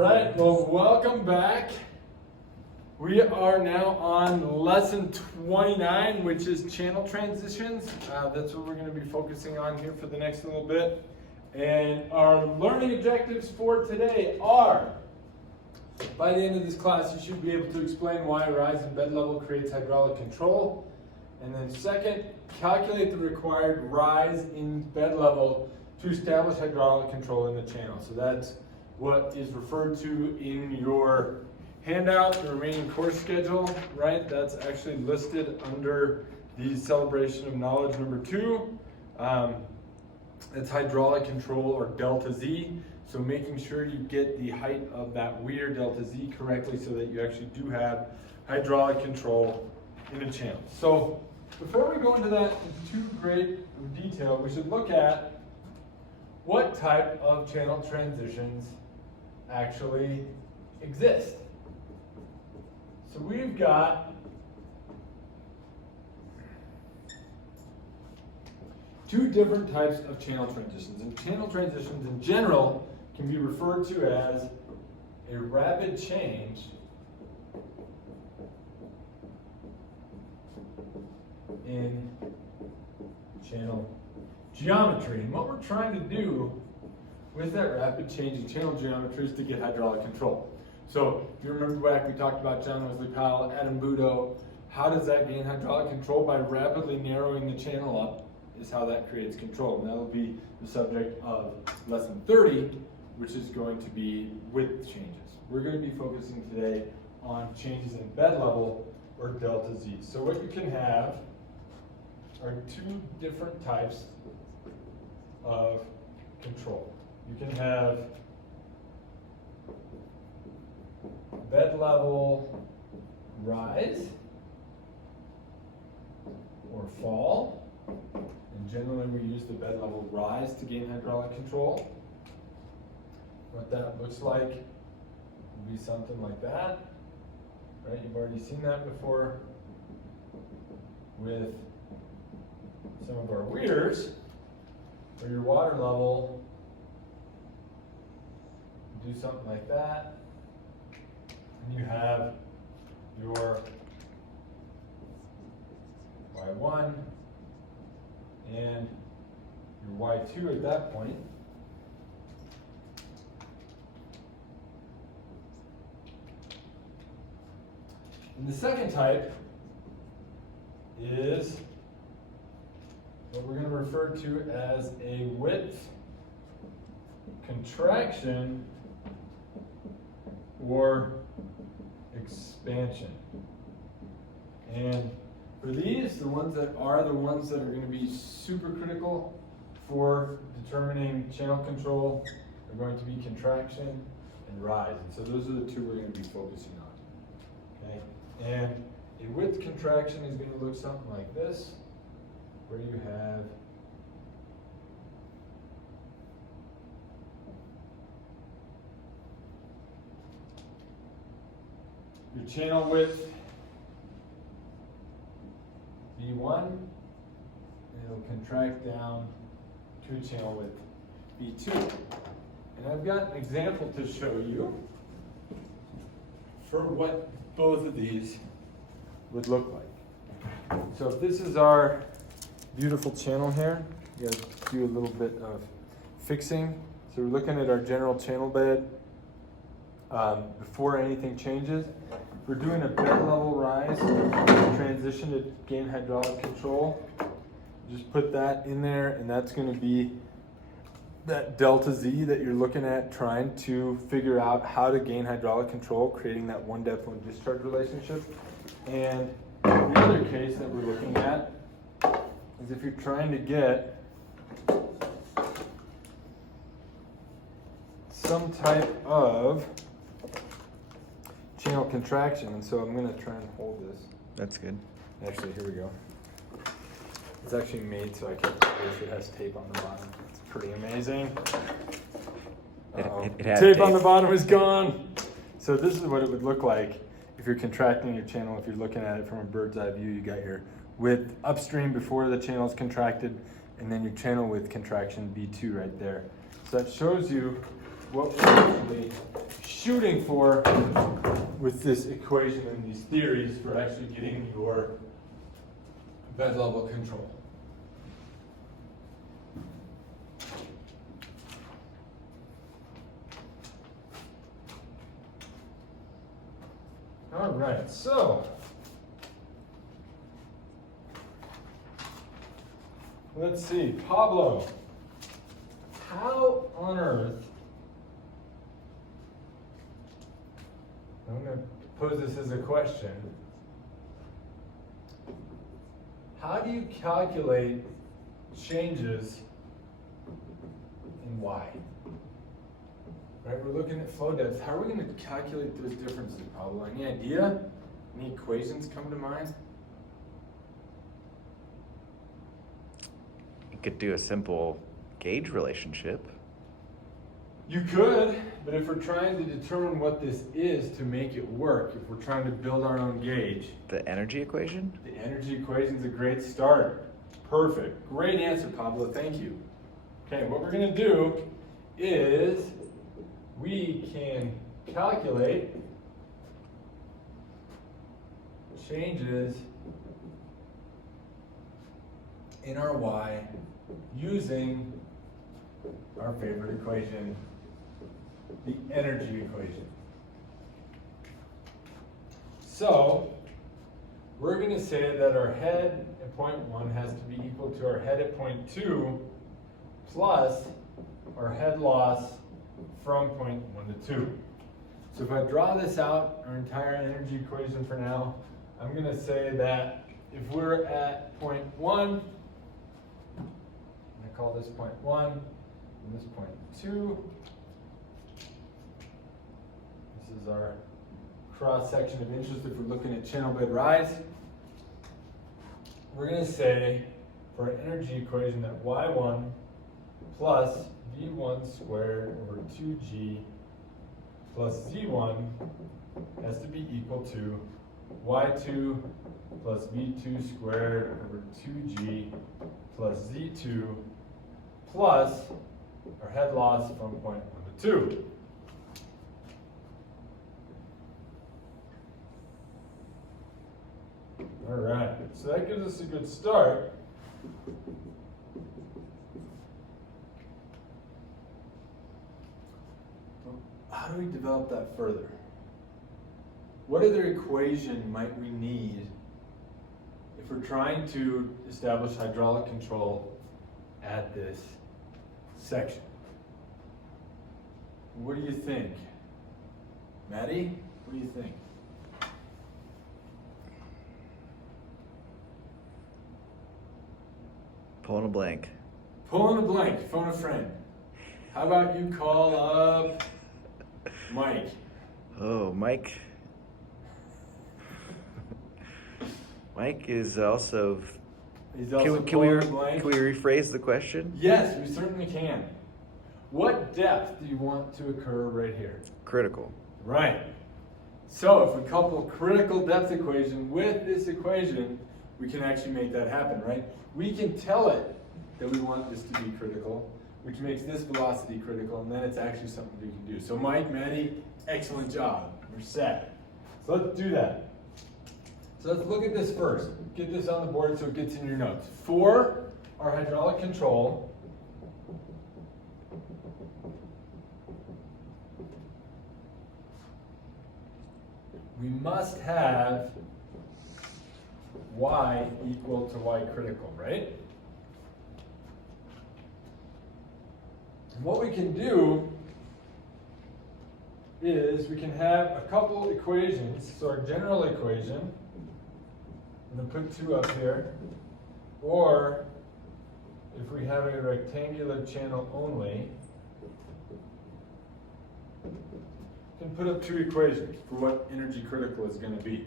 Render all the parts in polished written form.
right, well, welcome back. We are now on lesson 29, which is channel transitions. That's what we're going to be focusing on here for the next little bit. And our learning objectives for today are, by the end of this class, you should be able to explain why a rise in bed level creates hydraulic control. And then second, calculate the required rise in bed level to establish hydraulic control in the channel. So that's what is referred to in your handout, the remaining course schedule, right? That's actually listed under the celebration of knowledge number 2. It's hydraulic control, or delta Z. So making sure you get the height of that weir delta Z correctly so that you actually do have hydraulic control in a channel. So before we go into that in too great detail, we should look at what type of channel transitions actually exist. So we've got two different types of channel transitions. And channel transitions in general can be referred to as a rapid change in channel geometry. And what we're trying to do with that rapid change in channel geometry is to get hydraulic control. So if you remember back, we talked about John Wesley Powell, Adam Budo. How does that gain hydraulic control? By rapidly narrowing the channel up is how that creates control. And that'll be the subject of lesson 30, which is going to be width changes. We're going to be focusing today on changes in bed level, or delta Z. So what you can have are two different types of control. You can have bed level rise or fall, and generally we use the bed level rise to gain hydraulic control. What that looks like would be something like that, right? You've already seen that before with some of our weirs, where your water level do something like that, and you have your Y1 and your Y2 at that point. And the second type is what we're going to refer to as a width contraction or expansion. And for these, the ones that are going to be super critical for determining channel control are going to be contraction and rise. And so those are the two we're going to be focusing on. Okay? And a width contraction is going to look something like this, where you have your channel width B1, and it'll contract down to a channel width B2. And I've got an example to show you for what both of these would look like. So if this is our beautiful channel here, you gotta do a little bit of fixing. So we're looking at our general channel bed before anything changes. We're doing a bed level rise transition to gain hydraulic control. Just put that in there, and that's going to be that delta Z that you're looking at, trying to figure out how to gain hydraulic control, creating that one depth, one discharge relationship. And the other case that we're looking at is if you're trying to get some type of channel contraction. And so I'm going to try and hold this. That's good. Actually, here we go. It's actually made so I can, it has tape on the bottom. It's pretty amazing. It had tape on the bottom is gone. So this is what it would look like if you're contracting your channel. If you're looking at it from a bird's eye view, you got your width upstream before the channel is contracted, and then your channel width contraction B2 right there. So that shows you what we're actually shooting for with this equation and these theories for actually getting your bed level control. All right, so let's see, Pablo, how on earth, I'm going to pose this as a question, how do you calculate changes in Y? Right, we're looking at flow depths. How are we going to calculate those differences, Pablo? Any idea? Any equations come to mind? You could do a simple gauge relationship. You could, but if we're trying to determine what this is to make it work, if we're trying to build our own gauge. The energy equation? The energy equation is a great start. Perfect. Great answer, Pablo. Thank you. Okay, what we're going to do is we can calculate changes in our Y using our favorite equation, the energy equation. So we're going to say that our head at point 1 has to be equal to our head at point 2 plus our head loss from point 1 to 2. So if I draw this out, our entire energy equation for now, I'm going to say that if we're at point 1, I call this point 1, and this point 2. This is our cross section of interest if we're looking at channel bed rise. We're going to say for an energy equation that Y1 plus V1 squared over 2G plus Z1 has to be equal to Y2 plus V2 squared over 2G plus Z2 plus our head loss from point 1 to 2. All right, so that gives us a good start. How do we develop that further? What other equation might we need if we're trying to establish hydraulic control at this section? What do you think? Maddie, what do you think? Pull in a blank. Pull in a blank, phone a friend. How about you call up Mike? Oh, Mike. Mike is also. He's also Can we pulling a blank. rephrase the question? Yes, we certainly can. What depth do you want to occur right here? Critical. Right. So if we couple critical depth equation with this equation, we can actually make that happen, right? We can tell it that we want this to be critical, which makes this velocity critical, and then it's actually something we can do. So Mike, Maddie, excellent job. We're set. So let's do that. So let's look at this first. Get this on the board so it gets in your notes. For our hydraulic control, we must have Y equal to Y critical, right? And what we can do is we can have a couple equations. So our general equation, I'm going to put 2 up here, or if we have a rectangular channel only, we can put up 2 equations for what energy critical is going to be.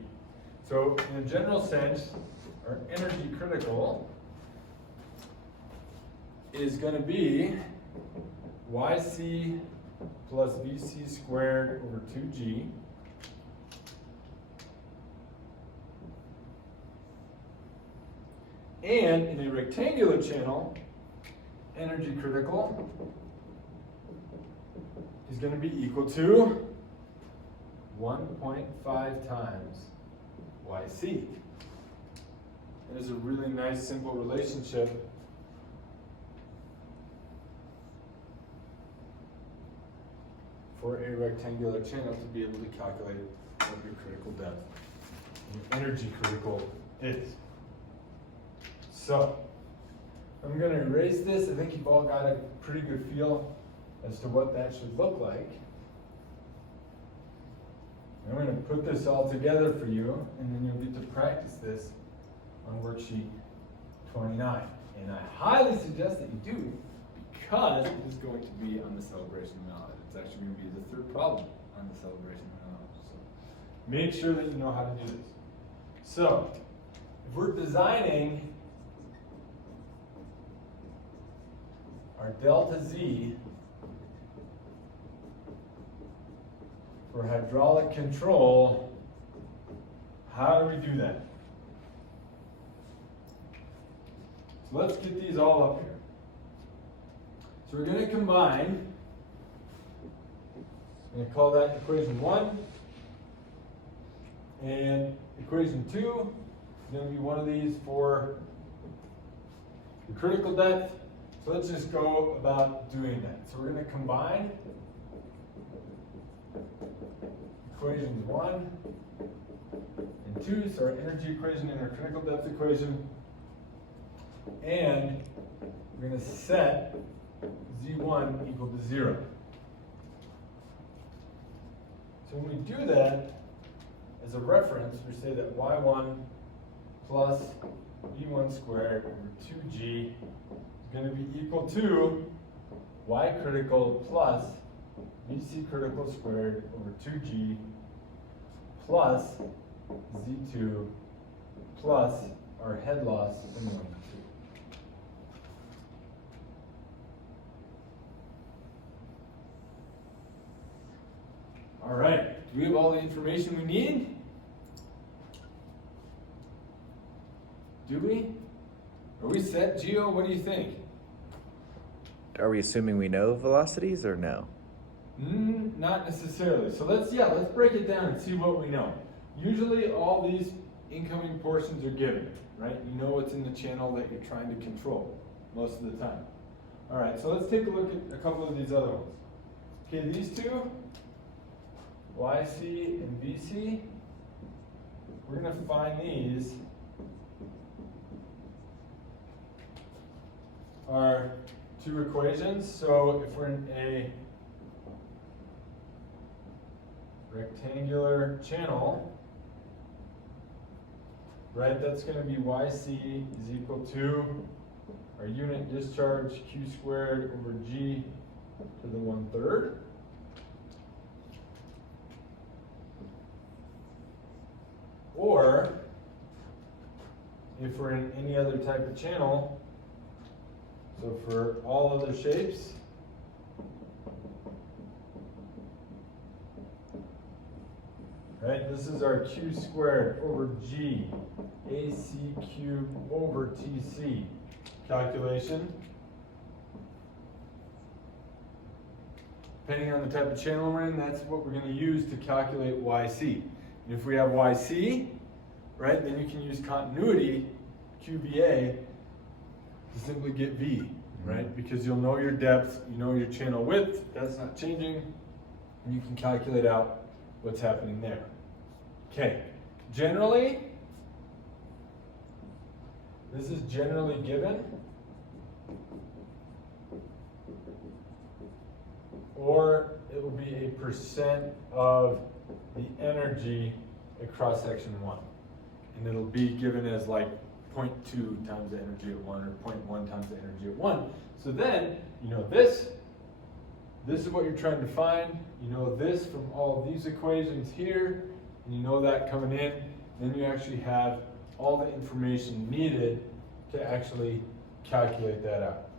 So in a general sense, our energy critical is going to be YC plus VC squared over 2G and in a rectangular channel, energy critical is going to be equal to 1.5 times YC. It is a really nice, simple relationship. For a rectangular channel to be able to calculate what your critical depth and your energy critical is. So, I'm going to erase this. I think you've all got a pretty good feel as to what that should look like. I'm going to put this all together for you, and then you'll get to practice this on worksheet 29. And I highly suggest that you do, because it is going to be on the celebration of knowledge. It's actually going to be the third problem on the celebration of knowledge. So make sure that you know how to do this. So, if we're designing our delta Z for hydraulic control, how do we do that? So let's get these all up here. So we're going to combine. I'm going to call that equation 1. And equation 2 is going to be one of these for the critical depth. So let's just go about doing that. So we're going to combine equations 1 and 2, so our energy equation and our critical depth equation. And we're going to set Z1 equal to 0. So when we do that, as a reference, we say that Y1 plus V1 squared over 2G is going to be equal to Y critical plus VC critical squared over 2G plus Z2 plus our head loss in 1, 2. All right, do we have all the information we need? Do we? Are we set, Gio? What do you think? Are we assuming we know velocities or no? Not necessarily. So let's break it down and see what we know. Usually all these incoming portions are given, right? You know what's in the channel that you're trying to control most of the time. All right, so let's take a look at a couple of these other ones. Okay, these two, YC and VC, we're going to find these are two equations. So if we're in a rectangular channel, right, that's going to be YC is equal to our unit discharge Q squared over G to the 1/3. Or if we're in any other type of channel, so for all other shapes, right, this is our Q squared over G AC cubed over TC calculation. Depending on the type of channel we're in, that's what we're going to use to calculate YC. And if we have YC, right, then you can use continuity, QVA, to simply get V, right? Because you'll know your depth, you know your channel width, that's not changing, and you can calculate out what's happening there. Okay, generally, this is generally given, or it will be a percent of the energy at cross section 1. And it'll be given as like 0.2 times the energy at 1 or 0.1 times the energy at 1. So then, you know this is what you're trying to find. You know this from all these equations here, and you know that coming in. Then you actually have all the information needed to actually calculate that out.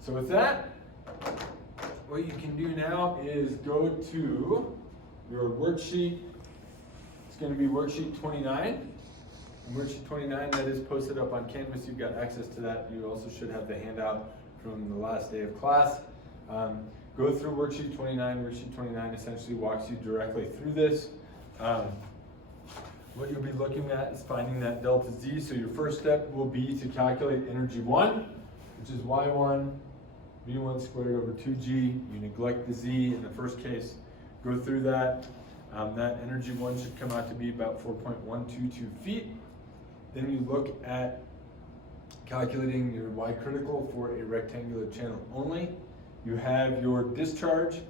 So with that, what you can do now is go to your worksheet. It's going to be worksheet 29. And worksheet 29, that is posted up on Canvas. You've got access to that. You also should have the handout from the last day of class. Go through worksheet 29. Worksheet 29 essentially walks you directly through this. What you'll be looking at is finding that delta Z. So your first step will be to calculate energy 1, which is Y1 V1 squared over 2G. You neglect the Z in the first case. Go through that. That energy 1 should come out to be about 4.122 feet. Then you look at calculating your Y critical for a rectangular channel only. You have your discharge,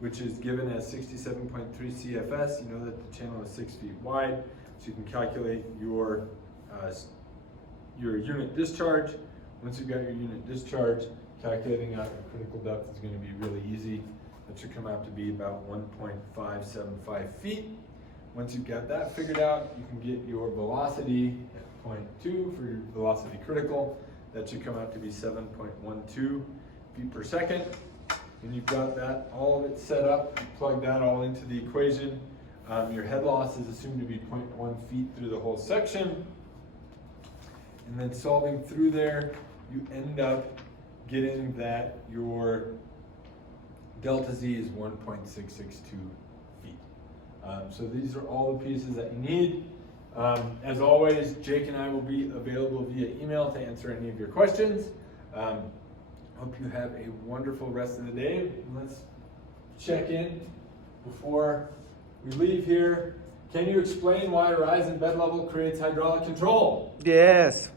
which is given as 67.3 CFS. You know that the channel is 6 feet wide, so you can calculate your unit discharge. Once you've got your unit discharge, calculating out your critical depth is going to be really easy. That should come out to be about 1.575 feet. Once you've got that figured out, you can get your velocity at 0.2 for your velocity critical. That should come out to be 7.12 feet per second. When you've got that, all of it set up, you plug that all into the equation. Your head loss is assumed to be 0.1 feet through the whole section. And then solving through there, you end up getting that your delta Z is 1.662 feet. So these are all the pieces that you need. As always, Jake and I will be available via email to answer any of your questions. Hope you have a wonderful rest of the day. Let's check in before we leave here. Can you explain why a rise in bed level creates hydraulic control? Yes.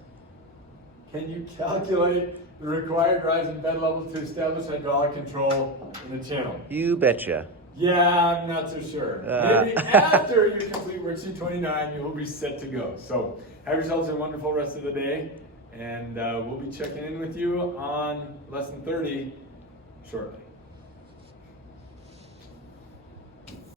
Can you calculate the required rise in bed level to establish hydraulic control in the channel? You betcha. Yeah, I'm not so sure. Maybe after you complete worksheet 29, you will be set to go. So have yourselves a wonderful rest of the day, and we'll be checking in with you on lesson 30 shortly.